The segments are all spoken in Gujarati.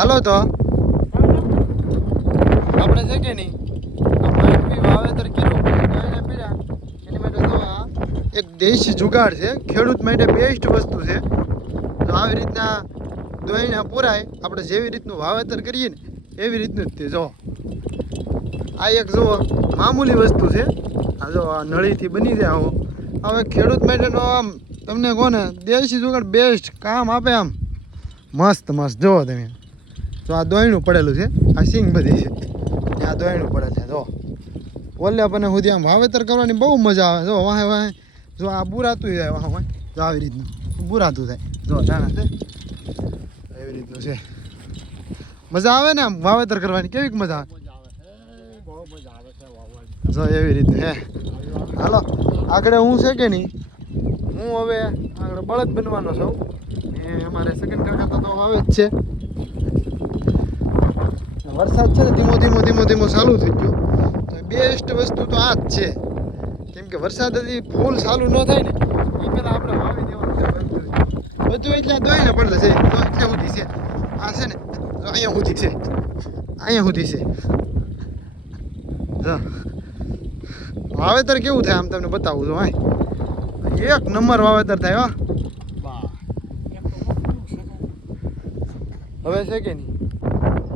હાલો તો આપણે છે કે નહીં આ માંડવી વાવેતર કર્યું એને પીડા એની માટે તો આ એક દેશી જુગાડ છે, ખેડૂત માટે બેસ્ટ વસ્તુ છે. તો આવી રીતના દોયણા પૂરાય આપણે જેવી રીતનું વાવેતર કરીએ ને એવી રીતનું જ તે જો આ એક જુઓ મામૂલી વસ્તુ છે. આ જો આ નળીથી બની જાય આવો. હવે ખેડૂત માટેનો આમ તમને કહો ને દેશી જુગાડ બેસ્ટ કામ આપે આમ મસ્ત મસ્ત જુઓ તમે. જો આ દોયણું પડેલું છે, આ સિંગ બધી છે, આ દોયણું પડે છે. જો ઓલે પણ સુધી આમ વાવેતર કરવાની બહુ મજા આવે. જો વાહે વાહે જો આ બુરાતું જાય વાહ વાહ જો આવી રીતનું બુરાતું થાય. જો દાણા છે એવી રીતનું છે. મજા આવે ને આમ વાવેતર કરવાની કેવીક મજા આવે. જો એવી રીતે હે. હાલો આગળ હું છે કે નહીં હું હવે આગળ બળદ બનવાનો છું. એ અમારે સેકન્ડ કરતા તો આવે જ છે. વરસાદ છે ને ધીમો ધીમો ચાલુ થઈ ગયો. તો બેસ્ટ વસ્તુ તો આ જ છે. કેમ કે વરસાદ હજી ફૂલ ચાલુ ન થાય ને એ પહેલાં આપણે વાવી દેવાનું છે બધું. એટલે દોઈને પડે છે તો એટલે સુધી છે આ છે ને અહીંયા સુધી છે, અહીંયા સુધી છે. જો વાવેતર કેવું થાય આમ તમને બતાવું છું. હા એક નંબર વાવેતર થાય. હવે છે કે નહીં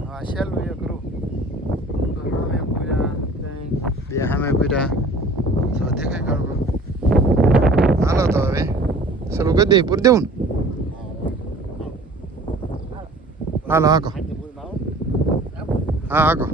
હા સહેલું એ કરું સામે પૂરા બે સામે પૂરા જો દેખાય કાઢું. હાલો તો હવે સલું કરી દે પૂરી દેવું ને. હાલો હાકો હા હાકો.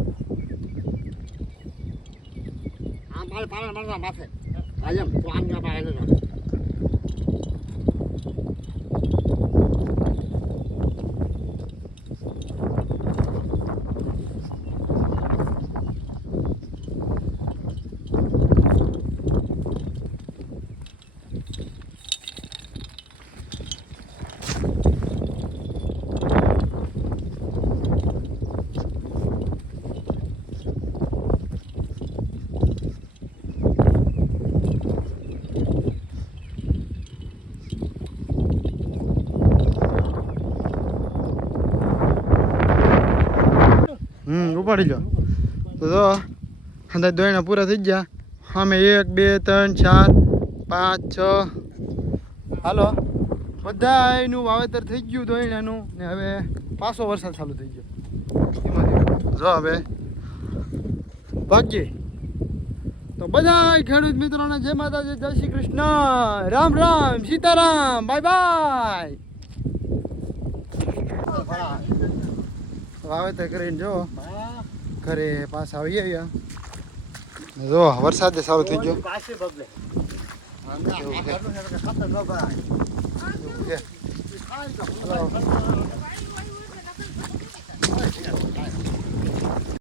ઉપાડી લો તો જો અંદર દોયણા પૂરા થઈ ગયા. સામે 1 2 3 4 5 6 હાલો બધા એનું વાવેતર થઈ ગયું દોયણાનું ને હવે પાછો વરસાદ ચાલુ થઈ ગયો. જો હવે ભાગ્યે તો બધા ખેડૂત મિત્રોને જય માતાજી, જય શ્રી કૃષ્ણ, રામ રામ, સીતારામ, બાય બાય. વાવેતર કરીને જો ઘરે પાછા આવી ગયા. જો વરસાદ સારો થઈ ગયો.